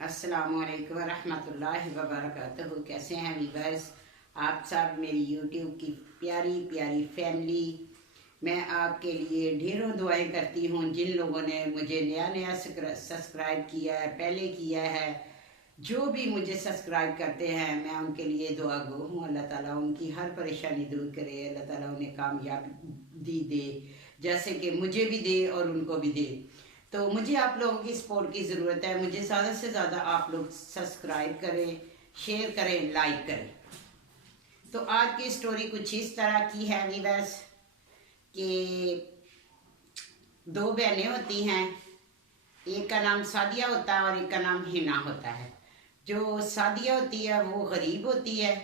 अस्सलामुअलैकुम वरहमतुल्लाहि वबरकातुहू। कैसे हैं वीवर्स आप सब, मेरी यूट्यूब की प्यारी प्यारी फैमिली। मैं आपके लिए ढेरों दुआएं करती हूँ। जिन लोगों ने मुझे नया नया सब्सक्राइब किया है, पहले किया है, जो भी मुझे सब्सक्राइब करते हैं, मैं उनके लिए दुआ गो हूँ। अल्लाह ताला उनकी हर परेशानी दूर करे, अल्लाह ताला उन्हें कामयाबी दे, जैसे कि मुझे भी दे और उनको भी दे। तो मुझे आप लोगों की सपोर्ट की ज़रूरत है। मुझे ज़्यादा से ज़्यादा आप लोग सब्सक्राइब करें, शेयर करें, लाइक करें। तो आज की स्टोरी कुछ इस तरह की है वीवर्स कि दो बहनें होती हैं। एक का नाम सादिया होता है और एक का नाम हिना होता है। जो सादिया होती है वो गरीब होती है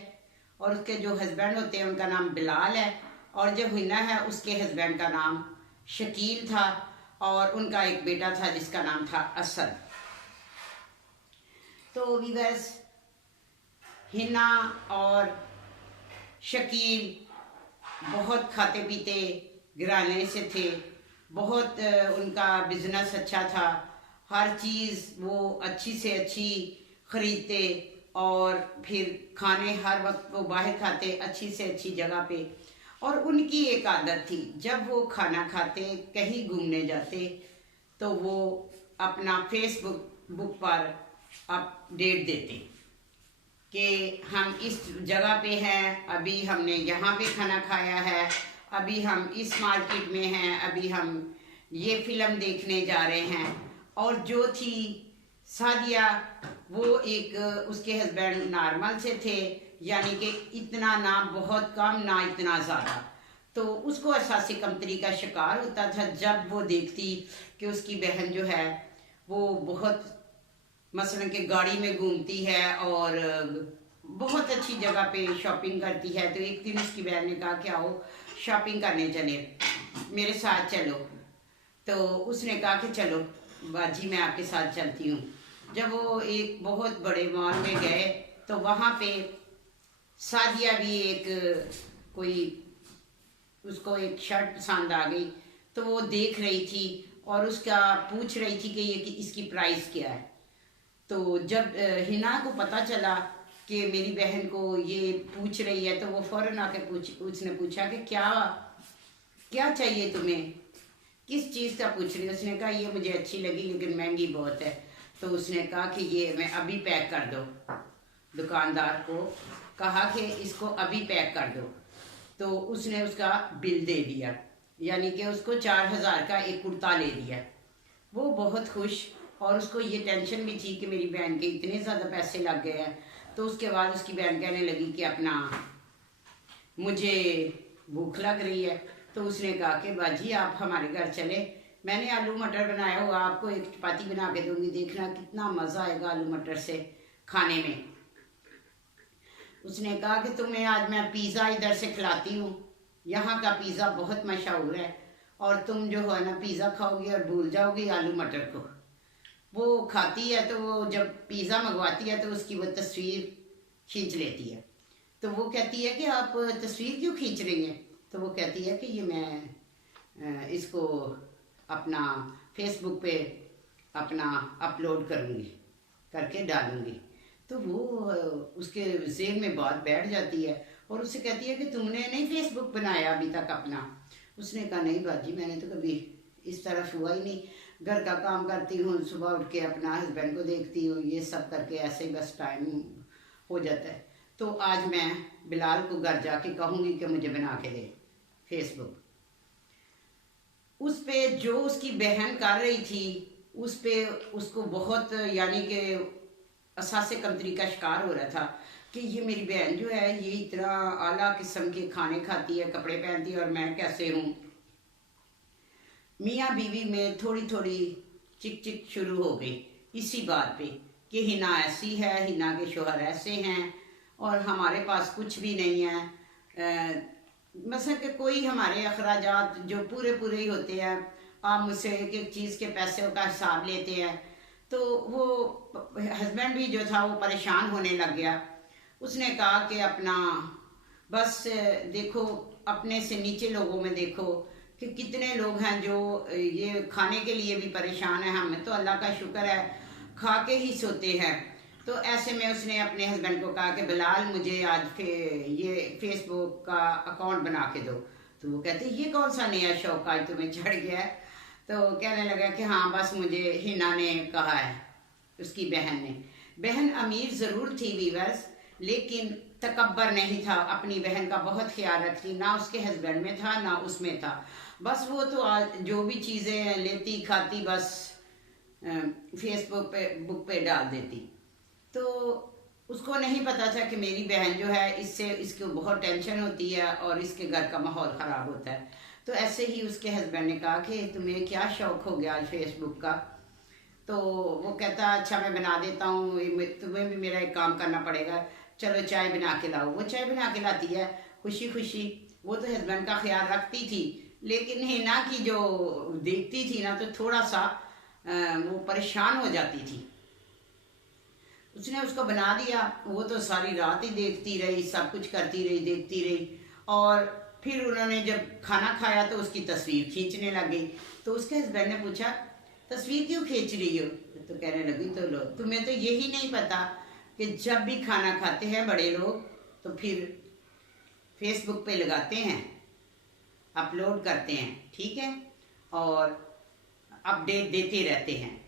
और उसके जो हस्बैंड होते हैं उनका नाम बिलाल है, और जो हिना है उसके हस्बैंड का नाम शकील था, और उनका एक बेटा था जिसका नाम था असद। तो वीवर्स, हिना और शकील बहुत खाते पीते घराने से थे। बहुत उनका बिजनेस अच्छा था। हर चीज़ वो अच्छी से अच्छी खरीदते और फिर खाने हर वक्त वो बाहर खाते, अच्छी से अच्छी जगह पे। और उनकी एक आदत थी, जब वो खाना खाते, कहीं घूमने जाते, तो वो अपना फेसबुक पर अपडेट देते कि हम इस जगह पे हैं, अभी हमने यहाँ पे खाना खाया है, अभी हम इस मार्केट में हैं, अभी हम ये फिल्म देखने जा रहे हैं। और जो थी सादिया, वो एक उसके हस्बैंड नॉर्मल से थे, यानी कि इतना ना बहुत कम ना इतना ज़्यादा। तो उसको एहसास कमतरी का शिकार होता था जब वो देखती कि उसकी बहन जो है वो बहुत मसलन के गाड़ी में घूमती है और बहुत अच्छी जगह पे शॉपिंग करती है। तो एक दिन उसकी बहन ने कहा कि आओ शॉपिंग करने चले, मेरे साथ चलो। तो उसने कहा कि चलो बाजी, मैं आपके साथ चलती हूँ। जब वो एक बहुत बड़े मॉल में गए तो वहाँ पे सादिया भी एक कोई उसको एक शर्ट पसंद आ गई, तो वो देख रही थी और उसका पूछ रही थी कि ये कि इसकी प्राइस क्या है। तो जब हिना को पता चला कि मेरी बहन को ये पूछ रही है, तो वो फ़ौरन आके उसने पूछा कि क्या क्या चाहिए तुम्हें, किस चीज़ का पूछ रही है। उसने कहा ये मुझे अच्छी लगी लेकिन महंगी बहुत है। तो उसने कहा कि ये मैं अभी पैक कर दो। दुकानदार को कहा कि इसको अभी पैक कर दो। तो उसने उसका बिल दे दिया, यानी कि उसको 4,000 का एक कुर्ता ले दिया। वो बहुत खुश, और उसको ये टेंशन भी थी कि मेरी बहन के इतने ज़्यादा पैसे लग गए हैं। तो उसके बाद उसकी बहन कहने लगी कि अपना मुझे भूख लग रही है। तो उसने कहा कि बाजी आप हमारे घर चले, मैंने आलू मटर बनाया हुआ, आपको एक चपाती बना के दूंगी, देखना कितना मज़ा आएगा आलू मटर से खाने में। उसने कहा कि तुम्हें आज मैं पिज़्ज़ा इधर से खिलाती हूँ, यहाँ का पिज़्ज़ा बहुत मशहूर है, और तुम जो है ना पिज़्ज़ा खाओगी और भूल जाओगी आलू मटर को। वो खाती है तो वो जब पिज़्ज़ा मंगवाती है तो उसकी वो तस्वीर खींच लेती है। तो वो कहती है कि आप तस्वीर क्यों खींच रही हैं। तो वो कहती है कि ये मैं इसको अपना फेसबुक पे अपना अपलोड करूँगी, करके डालूँगी। तो वो उसके ज़हन में बात बैठ जाती है और उससे कहती है कि तुमने नहीं फेसबुक बनाया अभी तक अपना। उसने कहा नहीं बाजी, मैंने तो कभी इस तरफ हुआ ही नहीं, घर का काम करती हूँ, सुबह उठ के अपना हस्बैंड को देखती हूँ, ये सब करके ऐसे ही बस टाइम हो जाता है। तो आज मैं बिलाल को घर जाके कहूँगी कि मुझे बना के दे फेसबुक। उस पे जो उसकी बहन कर रही थी उस पे उसको बहुत यानी कि असासे कमतरी का शिकार हो रहा था कि ये मेरी बहन जो है ये इतना आला किस्म के खाने खाती है, कपड़े पहनती है, और मैं कैसे हूँ। मियाँ बीवी में थोड़ी थोड़ी चिक चिक शुरू हो गई इसी बात पे कि हिना ऐसी है, हिना के शोहर ऐसे हैं, और हमारे पास कुछ भी नहीं है। मसलन कि कोई हमारे अखराजात जो पूरे पूरे ही होते हैं, आप मुझसे एक एक चीज़ के पैसे का हिसाब लेते हैं। तो वो हस्बैंड भी जो था वो परेशान होने लग गया। उसने कहा कि अपना बस देखो, अपने से नीचे लोगों में देखो कि कितने लोग हैं जो ये खाने के लिए भी परेशान हैं। हमें तो अल्लाह का शुक्र है खा के ही सोते हैं। तो ऐसे में उसने अपने हस्बैंड को कहा कि बिलाल मुझे आज ये फेसबुक का अकाउंट बना के दो। तो वो कहते ये कौन सा नया शौक आज तुम्हें चढ़ गया है। तो कहने लगा कि हाँ बस मुझे हिना ने कहा है, उसकी बहन ने। बहन अमीर ज़रूर थी वीवर्स, लेकिन तकब्बर नहीं था, अपनी बहन का बहुत ख्याल रखती, ना उसके हस्बैंड में था ना उसमें था। बस वो तो जो भी चीज़ें लेती खाती बस फेसबुक पे बुक पे डाल देती। तो उसको नहीं पता था कि मेरी बहन जो है इससे इसको बहुत टेंशन होती है और इसके घर का माहौल ख़राब होता है। तो ऐसे ही उसके हस्बैंड ने कहा कि तुम्हें क्या शौक़ हो गया आज फेसबुक का। तो वो कहता अच्छा मैं बना देता हूँ, तुम्हें भी मेरा एक काम करना पड़ेगा, चलो चाय बना के लाओ। वो चाय बना के लाती है खुशी खुशी। वो तो हस्बैंड का ख्याल रखती थी, लेकिन हिना की जो देखती थी ना तो थोड़ा सा वो परेशान हो जाती थी। उसने उसको बना दिया, वो तो सारी रात ही देखती रही, सब कुछ करती रही, देखती रही। और फिर उन्होंने जब खाना खाया तो उसकी तस्वीर खींचने लग गई। तो उसके हस्बैंड ने पूछा तस्वीर क्यों खींच रही हो। तो कहने लगी तो लो तुम्हें तो यही नहीं पता कि जब भी खाना खाते हैं बड़े लोग तो फिर फेसबुक पे लगाते हैं, अपलोड करते हैं, ठीक है, और अपडेट देते रहते हैं।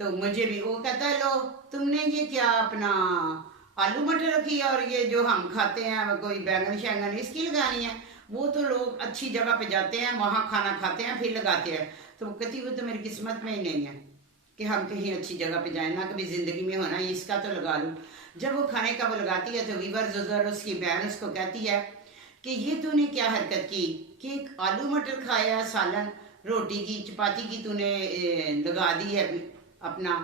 तो मुझे भी वो कहता है लो तुमने ये क्या अपना आलू मटर रखी और ये जो हम खाते हैं कोई बैंगन शैंगन इसकी लगानी है। वो तो लोग अच्छी जगह पे जाते हैं, वहाँ खाना खाते हैं फिर लगाते हैं। तो वो कहती वो तो मेरी किस्मत में ही नहीं है कि हम कहीं अच्छी जगह पे जाएं, ना कभी ज़िंदगी में होना, इसका तो लगा लूँ। जब वो खाने का वो लगाती है तो वीवर जुजर उसकी बहन उसको कहती है कि ये तूने क्या हरकत की कि एक आलू मटर खाया, सालन रोटी की चपाती की तूने लगा दी है अपना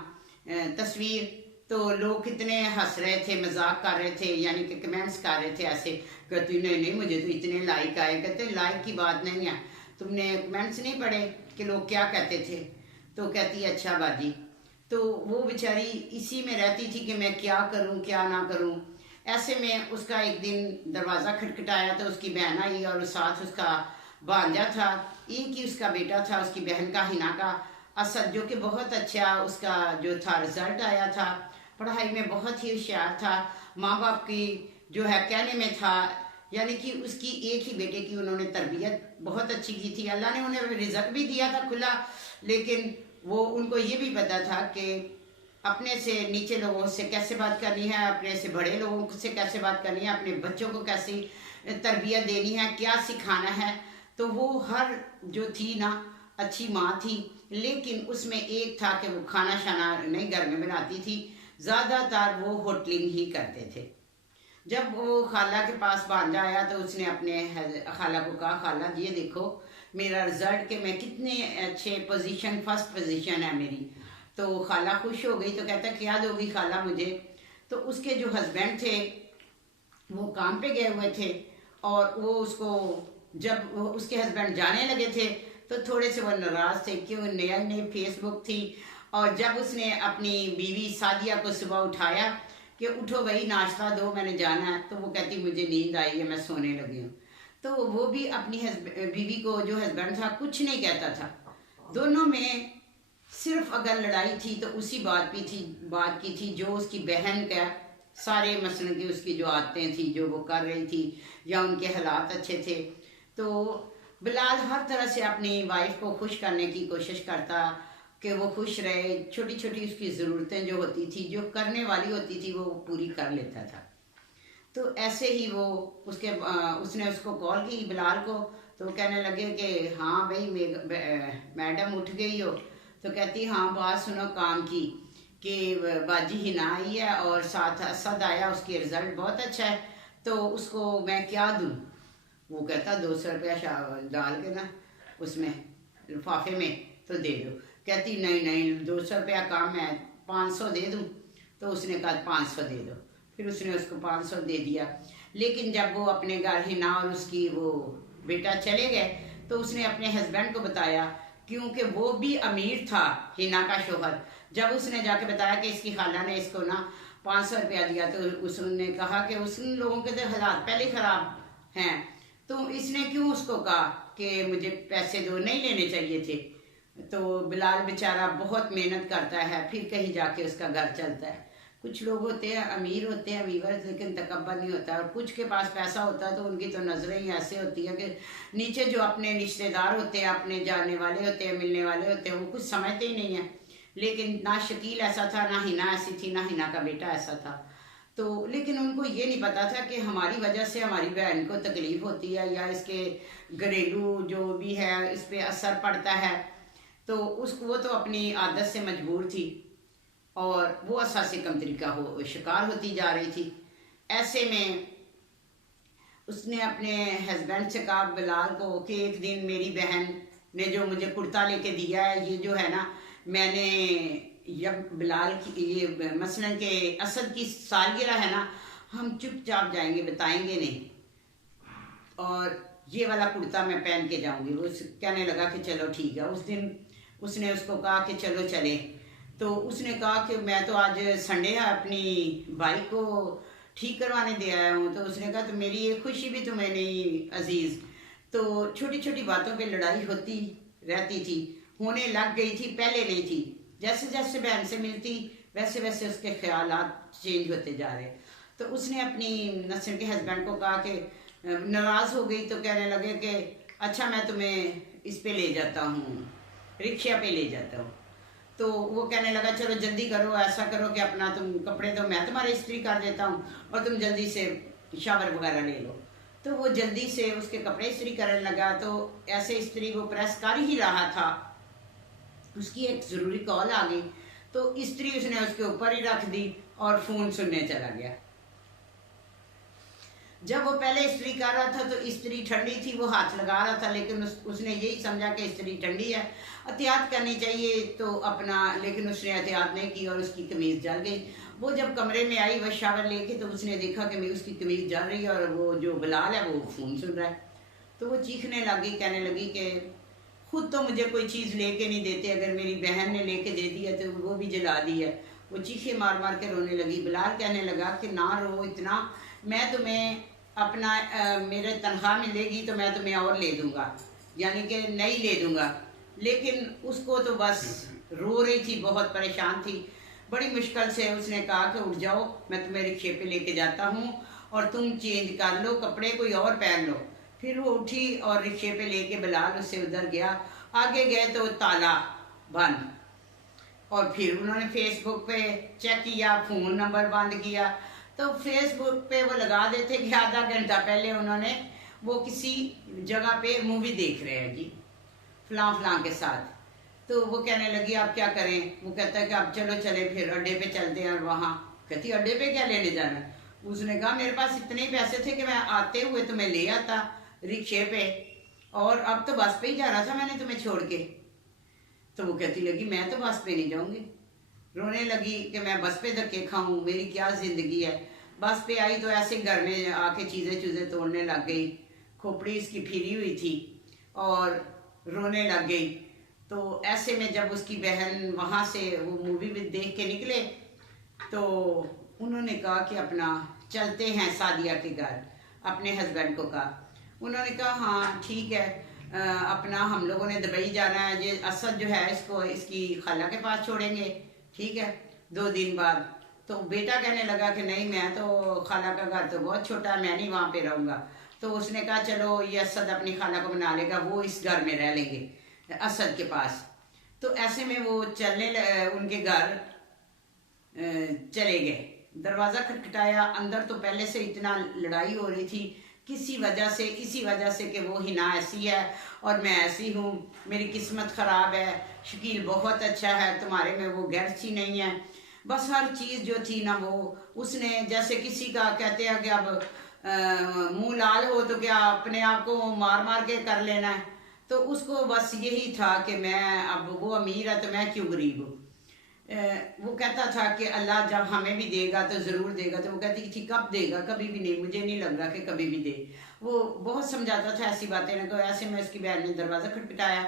तस्वीर। तो लोग कितने हंस रहे थे, मजाक कर रहे थे, यानी कि कमेंट्स कर रहे थे ऐसे। कहती नहीं नहीं मुझे तो इतने लाइक आए। कहते लाइक की बात नहीं है, तुमने कमेंट्स नहीं पढ़े कि लोग क्या कहते थे। तो कहती अच्छा बाजी। तो वो बेचारी इसी में रहती थी कि मैं क्या करूं क्या ना करूं। ऐसे में उसका एक दिन दरवाज़ा खटखटाया तो उसकी बहन आई और साथ उसका भांजा था, एक ही उसका बेटा था उसकी बहन का, हिना का, असद, जो कि बहुत अच्छा उसका जो था रिजल्ट आया था, पढ़ाई में बहुत ही होशियार था, माँ बाप की जो है कहने में था, यानी कि उसकी एक ही बेटे की उन्होंने तरबियत बहुत अच्छी की थी। अल्लाह ने उन्हें रिजल्ट भी दिया था खुला, लेकिन वो उनको ये भी पता था कि अपने से नीचे लोगों से कैसे बात करनी है, अपने से बड़े लोगों से कैसे बात करनी है, अपने बच्चों को कैसी तरबियत देनी है, क्या सिखाना है। तो वो हर जो थी ना अच्छी माँ थी, लेकिन उसमें एक था कि वो खाना शाना नहीं घर में बनाती थी, ज़्यादातर वो होटलिंग ही करते थे। जब वो खाला के पास भांजा आया तो उसने अपने खाला को कहा खाला ये देखो मेरा रिजल्ट के मैं कितने अच्छे पोजीशन, फर्स्ट पोजीशन है मेरी। तो खाला खुश हो गई। तो कहता क्या दोगी खाला मुझे। तो उसके जो हस्बैंड थे वो काम पे गए हुए थे और वो उसको जब उसके हस्बैंड जाने लगे थे तो थोड़े से वो नाराज़ थे क्यों नया नई फेसबुक थी। और जब उसने अपनी बीवी सादिया को सुबह उठाया कि उठो भाई नाश्ता दो मैंने जाना है, तो वो कहती मुझे नींद आई है मैं सोने लगी हूँ। तो वो भी अपनी बीवी को जो हस्बैंड था कुछ नहीं कहता था। दोनों में सिर्फ अगर लड़ाई थी तो उसी बात की थी जो उसकी बहन का सारे मसलन की उसकी जो आदतें थी जो वो कर रही थी या उनके हालात अच्छे थे। तो बिलाल हर तरह से अपनी वाइफ को खुश करने की कोशिश करता कि वो खुश रहे, छोटी छोटी उसकी ज़रूरतें जो होती थी जो करने वाली होती थी वो पूरी कर लेता था। तो ऐसे ही वो उसने उसको कॉल की बिलाल को। तो कहने लगे कि हाँ भाई मैडम उठ गई हो। तो कहती हाँ बात सुनो काम की कि बाजी हिना आई है और साथ असद आया, उसकी रिज़ल्ट बहुत अच्छा है, तो उसको मैं क्या दूँ। वो कहता 200 रुपया डाल के ना उसमें लिफाफे में तो दे दो। कहती नहीं नहीं 200 रुपया काम है 500 दे दूँ। तो उसने कहा 500 दे दो। फिर उसने उसको 500 दे दिया। लेकिन जब वो अपने घर हिना और उसकी वो बेटा चले गए तो उसने अपने हस्बैंड को बताया, क्योंकि वो भी अमीर था हिना का शोहर। जब उसने जाके बताया कि इसकी खाला ने इसको ना 500 रुपया दिया तो उसने कहा कि उन लोगों के तो हालात पहले ख़राब हैं, तो इसने क्यों उसको कहा कि मुझे पैसे दो, नहीं लेने चाहिए थे। तो बिलाल बेचारा बहुत मेहनत करता है, फिर कहीं जाके उसका घर चलता है। कुछ लोग होते हैं अमीर होते हैं वीवर्स, लेकिन तकब्बर नहीं होता, और कुछ के पास पैसा होता है तो उनकी तो नज़रें ही ऐसे होती है कि नीचे जो अपने रिश्तेदार होते हैं, अपने जानने वाले होते हैं, मिलने वाले होते हैं, वो कुछ समझते ही नहीं है। लेकिन ना शकील ऐसा था, ना हिना ऐसी थी, ना हिना का बेटा ऐसा था। तो लेकिन उनको ये नहीं पता था कि हमारी वजह से हमारी बहन को तकलीफ होती है, या इसके घरेलू जो भी है इस पर असर पड़ता है। तो उसको, वो तो अपनी आदत से मजबूर थी और वो असासे कमतरी का शिकार होती जा रही थी। ऐसे में उसने अपने हस्बैंड से कहा बिलाल को कि एक दिन मेरी बहन ने जो मुझे कुर्ता लेके दिया है, ये जो है ना, मैंने जब बिलाल की ये मसलन के असद की सालगिरह है ना, हम चुपचाप जाएंगे, बताएंगे नहीं, और ये वाला कुर्ता मैं पहन के जाऊंगी। वो कहने लगा कि चलो ठीक है। उस दिन उसने उसको कहा कि चलो चले। तो उसने कहा कि मैं तो आज संडे है, अपनी बाइक को ठीक करवाने दे आया हूँ। तो उसने कहा तो मेरी ये खुशी भी तुम्हें नहीं अजीज़। तो छोटी छोटी बातों पे लड़ाई होती रहती थी, होने लग गई थी, पहले नहीं थी। जैसे जैसे बहन से मिलती वैसे वैसे उसके ख्यालात चेंज होते जा रहे। तो उसने अपनी नसर के हस्बैंड को कहा कि नाराज़ हो गई, तो कहने लगे कि अच्छा मैं तुम्हें इस पे ले जाता हूँ, रिक्शा पे ले जाता हूँ। तो वो कहने लगा चलो जल्दी करो, ऐसा करो कि अपना तुम कपड़े तो मैं तुम्हारे इस्त्री कर देता हूँ और तुम जल्दी से शावर वगैरह ले लो। तो वो जल्दी से उसके कपड़े इस्त्री करने लगा। तो ऐसे इस्त्री वो प्रेस कर ही रहा था, उसकी एक ज़रूरी कॉल आ गई, तो इस्त्री उसने उसके ऊपर ही रख दी और फ़ोन सुनने चला गया। जब वो पहले इस्त्री कर रहा था तो इस्त्री ठंडी थी, वो हाथ लगा रहा था, लेकिन उसने यही समझा कि इस्त्री ठंडी है, एहतियात करनी चाहिए तो अपना, लेकिन उसने एहतियात नहीं की और उसकी कमीज़ जल गई। वो जब कमरे में आई वह शावर लेके, तो उसने देखा कि उसकी कमीज़ जल रही है और वो जो बिलाल है वो फ़ोन सुन रहा है। तो वो चीखने लगी, कहने लगी कि खुद तो मुझे कोई चीज़ लेके नहीं देते, अगर मेरी बहन ने लेके दे दी है तो वो भी जला दी है। वो चीखे मार मार के रोने लगी। बिलाल कहने लगा कि ना रो इतना, मैं तुम्हें अपना मेरे तनख्वाह मिलेगी तो मैं तुम्हें और ले दूंगा, यानी कि नहीं ले दूंगा। लेकिन उसको तो बस रो रही थी, बहुत परेशान थी। बड़ी मुश्किल से उसने कहा कि उठ जाओ, मैं तुम्हें रिक्शे पे लेके जाता हूँ और तुम चेंज कर लो कपड़े, कोई और पहन लो। फिर वो उठी और रिक्शे पे लेके बिलाल उससे उधर गया। आगे गए तो ताला बंद, और फिर उन्होंने फेसबुक पे चेक किया, फ़ोन नंबर बंद किया। तो फेसबुक पे वो लगा देते कि आधा घंटा पहले उन्होंने वो किसी जगह पे मूवी देख रहे हैं जी, फलां फलां के साथ। तो वो कहने लगी आप क्या करें? वो कहता है कि अब चलो चले, फिर अड्डे पे चलते हैं। और वहाँ कहती अड्डे पे क्या लेने जाना? उसने कहा मेरे पास इतने ही पैसे थे कि मैं आते हुए तुम्हें ले आता रिक्शे पे, और अब तो बस पे ही जाना था मैंने तुम्हें छोड़ के। तो वो कहती लगी मैं तो बस पे नहीं जाऊंगी। रोने लगी कि मैं बस पे धक्के खाऊं, मेरी क्या ज़िंदगी है। बस पे आई तो ऐसे घर में आके चीज़ें तोड़ने लग गई, खोपड़ी इसकी फिरी हुई थी और रोने लग गई। तो ऐसे में जब उसकी बहन वहाँ से वो मूवी भी देख के निकले, तो उन्होंने कहा कि अपना चलते हैं सादिया के घर, अपने हस्बैंड को कहा। उन्होंने कहा हाँ ठीक है, अपना हम लोगों ने दुबई जाना है, ये असद जो है इसको इसकी खाला के पास छोड़ेंगे, ठीक है 2 दिन बाद। तो बेटा कहने लगा कि नहीं, मैं तो खाला का घर तो बहुत छोटा है, मैं नहीं वहाँ पे रहूँगा। तो उसने कहा चलो ये असद अपनी खाला को बना लेगा, वो इस घर में रह लेंगे असद के पास। तो ऐसे में वो उनके घर चले गए। दरवाज़ा खटखटाया, अंदर तो पहले से इतना लड़ाई हो रही थी किसी वजह से, इसी वजह से कि वो हिना ऐसी है और मैं ऐसी हूँ, मेरी किस्मत ख़राब है, शकील बहुत अच्छा है, तुम्हारे में वो गैरस ही नहीं है। बस हर चीज़ जो थी ना वो उसने, जैसे किसी का कहते हैं कि अब मुंह लाल हो तो क्या अपने आप को मार मार के कर लेना है। तो उसको बस यही था कि मैं, अब वो अमीर है तो मैं क्यों गरीब हूँ। वो कहता था कि अल्लाह जब हमें भी देगा तो ज़रूर देगा। तो वो कहती थी कब देगा? कभी भी नहीं, मुझे नहीं लग रहा कि कभी भी दे। वो बहुत समझाता था ऐसी बातें ना। तो ऐसे में उसकी बहन ने दरवाज़ा खटखटाया,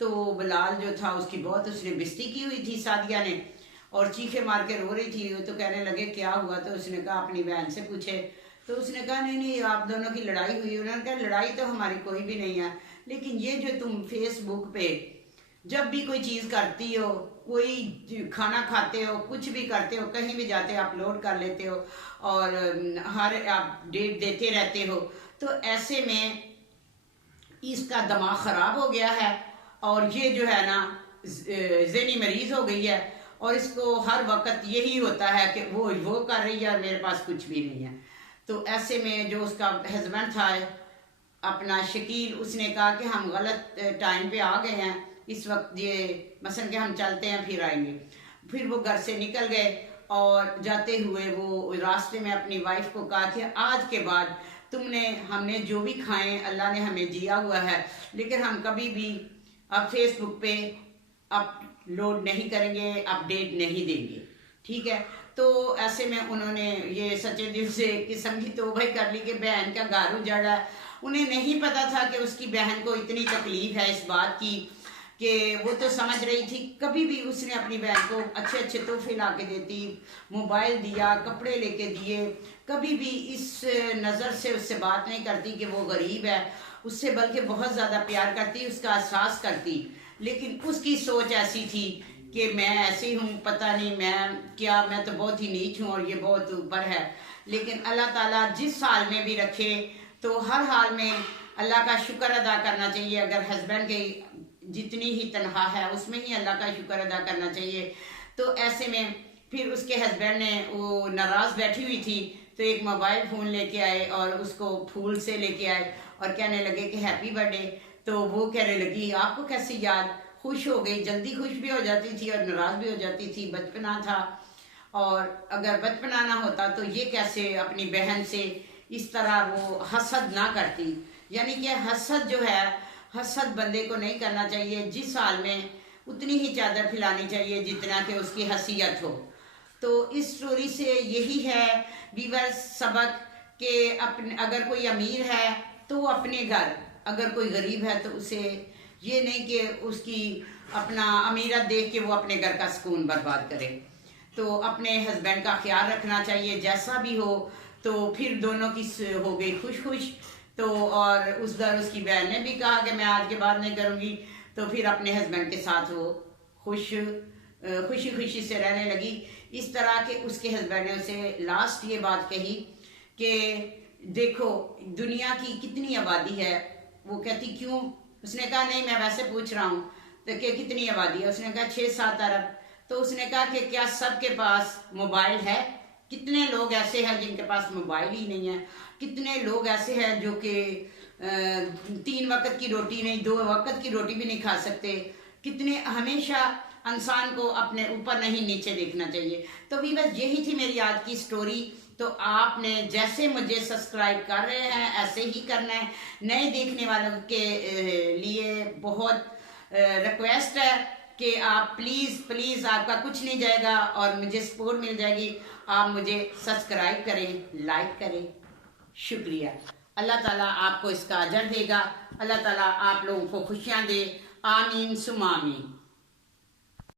तो बिलाल जो था उसकी बहुत उसने बेइज्जती की हुई थी सादिया ने, और चीखे मार के रो रही थी। तो कहने लगे क्या हुआ? तो उसने कहा अपनी बहन से पूछे। तो उसने कहा नहीं नहीं, आप दोनों की लड़ाई हुई। उन्होंने कहा लड़ाई तो हमारी कोई भी नहीं है, लेकिन ये जो तुम फेसबुक पे जब भी कोई चीज़ करती हो, कोई खाना खाते हो, कुछ भी करते हो, कहीं भी जाते हो अपलोड कर लेते हो और हर अपडेट देते रहते हो। तो ऐसे में इसका दिमाग ख़राब हो गया है और ये जो है ना ज़हनी मरीज़ हो गई है और इसको हर वक्त यही होता है कि वो कर रही है और मेरे पास कुछ भी नहीं है। तो ऐसे में जो उसका हस्बैंड था अपना शकील, उसने कहा कि हम गलत टाइम पे आ गए हैं, इस वक्त ये मसलन कि हम चलते हैं फिर आएंगे। फिर वो घर से निकल गए और जाते हुए वो रास्ते में अपनी वाइफ को कहा कि आज के बाद हमने जो भी खाए अल्लाह ने हमें दिया हुआ है, लेकिन हम कभी भी अब फेसबुक पे अपलोड नहीं करेंगे, अपडेट नहीं देंगे, ठीक है। तो ऐसे में उन्होंने ये सच्चे दिल से किस्म की तौबा कर ली कि बहन का घर उजाड़ा। उन्हें नहीं पता था कि उसकी बहन को इतनी तकलीफ है इस बात की कि वो तो समझ रही थी, कभी भी उसने अपनी बहन को अच्छे अच्छे तोहफे ला के देती, मोबाइल दिया, कपड़े लेके दिए, कभी भी इस नज़र से उससे बात नहीं करती कि वो गरीब है, उससे बल्कि बहुत ज़्यादा प्यार करती, उसका एहसास करती। लेकिन उसकी सोच ऐसी थी कि मैं ऐसी हूँ, पता नहीं मैं तो बहुत ही नीच हूँ और ये बहुत ऊपर है। लेकिन अल्लाह ताला जिस हाल में भी रखे तो हर हाल में अल्लाह का शुक्र अदा करना चाहिए। अगर हस्बैंड के जितनी ही तनख्वाह है उसमें ही अल्लाह का शुक्र अदा करना चाहिए। तो ऐसे में फिर उसके हस्बैंड ने, वो नाराज़ बैठी हुई थी, तो एक मोबाइल फ़ोन लेके आए और उसको फूल से लेके आए और कहने लगे कि हैप्पी बर्थडे। तो वो कहने लगी आपको कैसी याद, खुश हो गई, जल्दी खुश भी हो जाती थी और नाराज़ भी हो जाती थी, बचपना था। और अगर बचपना ना होता तो ये कैसे अपनी बहन से इस तरह वो हसद ना करती। यानी कि हसद जो है, हसद बंदे को नहीं करना चाहिए, जिस हाल में उतनी ही चादर फैलानी चाहिए जितना कि उसकी हसीयत हो। तो इस स्टोरी से यही है वीवर्स सबक कि अपने अगर कोई अमीर है तो वो अपने घर, अगर कोई गरीब है तो उसे ये नहीं कि उसकी अपना अमीरत देख के वो अपने घर का सुकून बर्बाद करे। तो अपने हस्बैंड का ख्याल रखना चाहिए जैसा भी हो। तो फिर दोनों की हो गई खुश खुश। तो और उस दर उसकी बहन ने भी कहा कि मैं आज के बाद नहीं करूँगी। तो फिर अपने हस्बैंड के साथ वो खुशी खुशी से रहने लगी। इस तरह के उसके हस्बैंड ने उसे लास्ट ये बात कही कि देखो दुनिया की कितनी आबादी है। वो कहती क्यों? उसने कहा नहीं मैं वैसे पूछ रहा हूँ। तो कि कितनी आबादी है? उसने कहा 6-7 अरब। तो उसने कहा कि क्या सबके पास मोबाइल है? कितने लोग ऐसे हैं जिनके पास मोबाइल ही नहीं है? कितने लोग ऐसे हैं जो कि 3 वक्त की रोटी नहीं, 2 वक्त की रोटी भी नहीं खा सकते? कितने हमेशा इंसान को अपने ऊपर नहीं नीचे देखना चाहिए। तो भी बस यही थी मेरी आज की स्टोरी। तो आपने जैसे मुझे सब्सक्राइब कर रहे हैं ऐसे ही करना है। नए देखने वालों के लिए बहुत रिक्वेस्ट है कि आप प्लीज़ आपका कुछ नहीं जाएगा और मुझे सपोर्ट मिल जाएगी। आप मुझे सब्सक्राइब करें, लाइक करें। शुक्रिया। अल्लाह ताला आपको इसका अजर देगा। अल्लाह ताला आप लोगों को खुशियाँ दे। आमीन सुम आमीन।